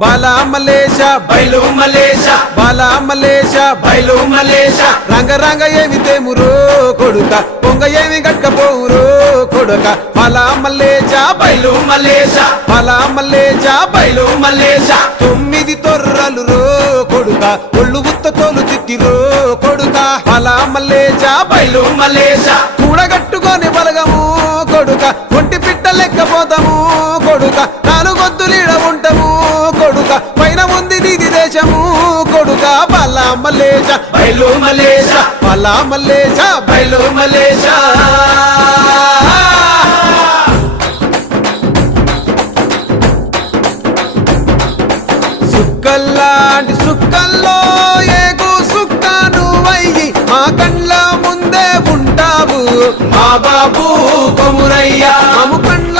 బాలా మలేష బయలు మలేష బాలా మలేష బయలు మలేష రంగ రంగ ఏమి తేమురో కొడుక పొంగ ఏమి గట్టపోవురో కొడుక బాలా మలేష బయలు మలేష బాలా మలేష బయలు మలేష 9 తొర్రలు రో కొడుక ఒళ్ళు ఉత్త తోలు తిట్టిరో కొడుక బాలా మలేష బయలు మలేష కూడగట్టుకొని బలగము కొడుక ఒంటి పిట్ట లెక్కపోతాము కొడుక 4 గొద్దులీడ ఉంటాము కొడుక పైన ఉంది నీది దేశము కొడుక బాలా మలేష బయలు మలేష బాలా మలేష బయలు మలేష సుక్కల్లాంటి సుక్కల్లో ఏగు సుక్క నువ్వయ్యి మా కండ్ల ముందే ఉంటావు మా బాబు కొమురయ్య మము కండ్ల